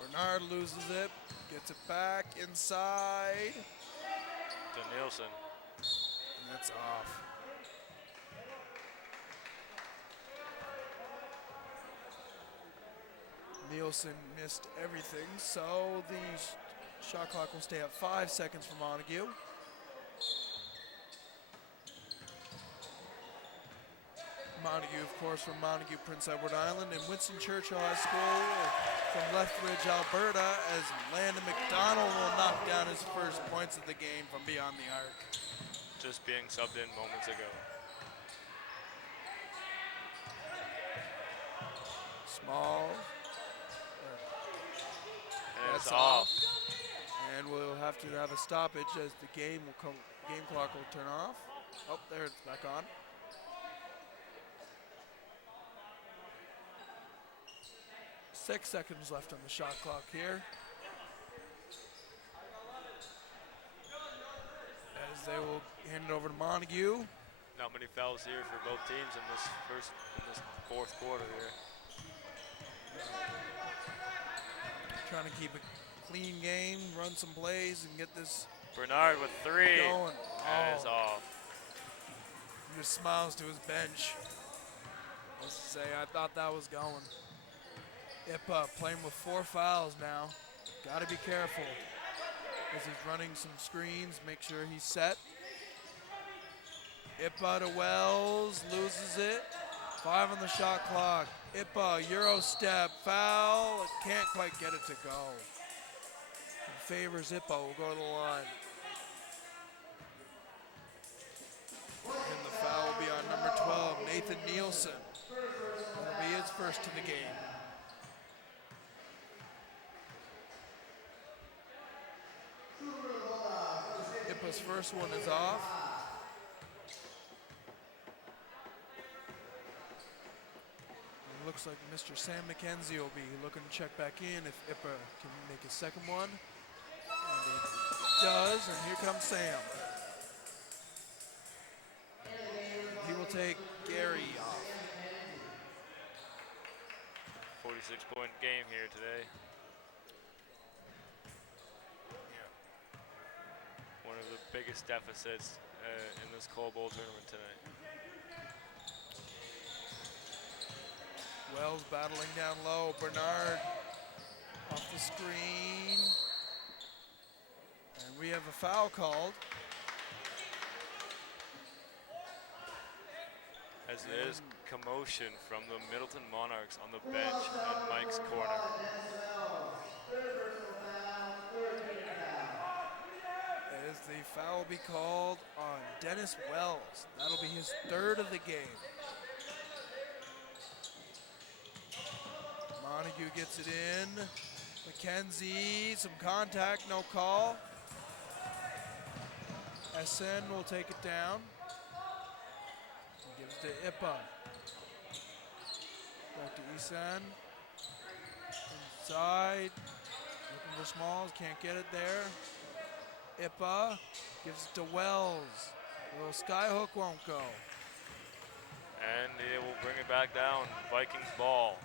Bernard loses it, gets it back inside, To Nielsen. and that's off. Nielsen missed everything, so the shot clock will stay at 5 seconds for Montague. Montague, of course, from Montague, Prince Edward Island, and Winston Churchill High School from Lethbridge, Alberta, as Landon McDonald will knock down his first points of the game from beyond the arc. Just being subbed in moments ago. Small. And it's That's off. And we'll have to have a stoppage as the game clock will turn off. Oh, there it's back on. Six seconds left on the shot clock here. As they will hand it over to Montague. Not many fouls here for both teams in this fourth quarter here. Trying to keep a clean game, run some plays, and get this Bernard with three. going. That is off. He just smiles to his bench. Let's say I thought that was going. Ipa playing with 4 fouls now. Got to be careful as he's running some screens. Make sure he's set. Ipa to Wells, loses it. 5 on the shot clock. Ipa, Euro step, foul. Can't quite get it to go. In favors Ipa, will go to the line. And the foul will be on number 12, Nathan Nielsen. That'll be his first to the game. Ipa's first one is off. It looks like Mr. Sam McKenzie will be looking to check back in if Ipa can make his second one. And he does, and here comes Sam. He will take Gary off. 46-point game here today. One of the biggest deficits in this Cole Bowl tournament tonight. Wells battling down low. Bernard off the screen. And we have a foul called. As there is commotion from the Middleton Monarchs on the bench at Mike's corner. As the foul will be called on Dennis Wells. That'll be his third of the game. Montague gets it in. McKenzie, some contact, no call. SN will take it down. Gives to Ipa. Back to Isan. Inside. Looking for Smalls, can't get it there. Ipa gives it to Wells. Little skyhook won't go. And they will bring it back down. Vikings ball.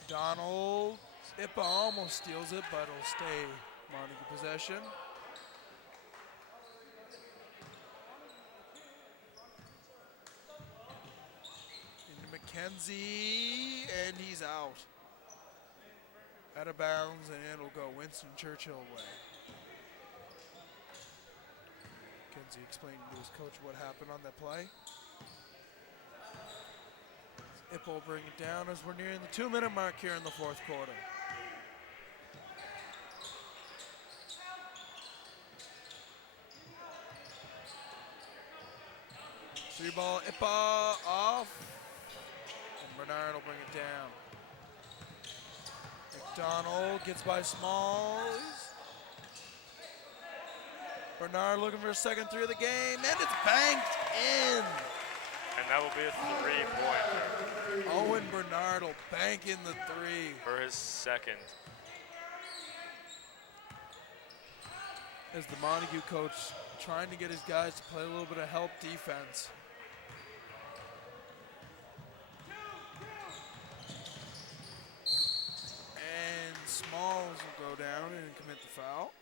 McDonald. Ipa almost steals it, but it'll stay Montague possession. McKenzie, and he's out. Out of bounds, and it'll go Winston Churchill way. McKenzie explained to his coach what happened on that play. Ip will bring it down as we're nearing the 2-minute mark here in the fourth quarter. Three ball, Ipa off. Bernard will bring it down. McDonald gets by Smalls. Bernard looking for a second three of the game, and it's banked in. And that will be a 3-pointer. Owen Bernard will bank in the three. For his second. As the Montague coach trying to get his guys to play a little bit of help defense. Smalls will go down and commit the foul.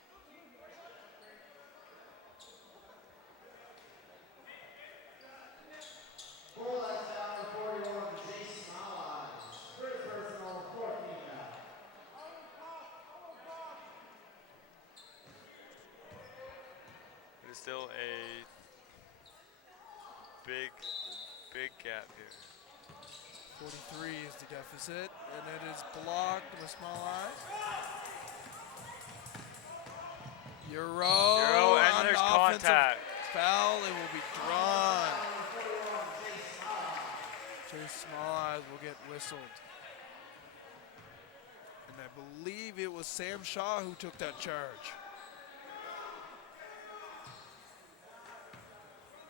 It is still a big gap here. 43 is the deficit, and it is blocked with Small Eyes. Euro and there's contact. Foul, it will be drawn. Chase Small Eyes will get whistled. And I believe it was Sam Shaw who took that charge.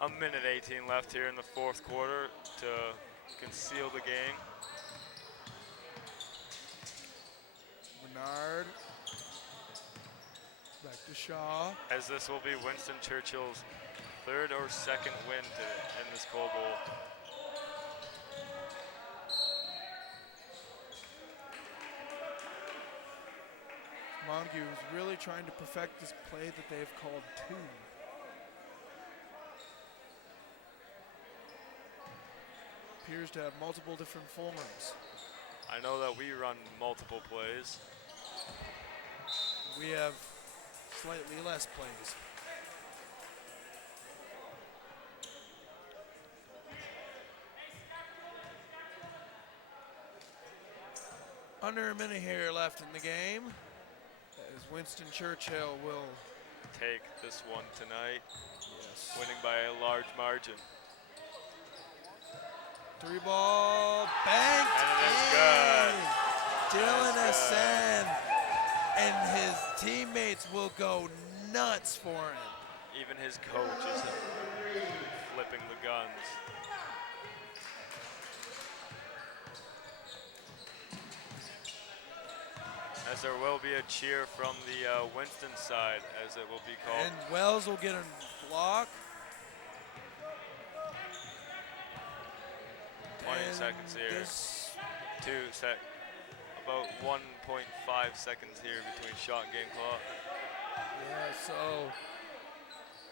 A minute 18 left here in the fourth quarter to conceal the game. Bernard. Back to Shaw. As this will be Winston Churchill's third or second win to end this Coal Bowl. Montague is really trying to perfect this play that they've called two. Appears to have multiple different forms. I know that we run multiple plays. We have slightly less plays. Under a minute here left in the game, as Winston Churchill will take this one tonight, yes, winning by a large margin. Three ball, banked and it is in. Good. Dylan Asen and his teammates will go nuts for him. Even his coach is flipping the guns. As there will be a cheer from the Winston side, as it will be called. And Wells will get a block. 20 seconds here. About 1.5 seconds here between shot and game clock. Yeah, so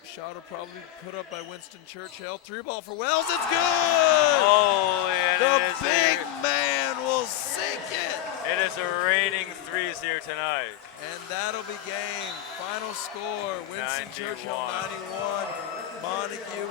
Shot will probably be put up by Winston Churchill. 3-ball for Wells. It's good! Oh, and The it is big man will sink it. It is a raining threes here tonight. And that'll be game. Final score, Winston 91. Churchill 91, Montague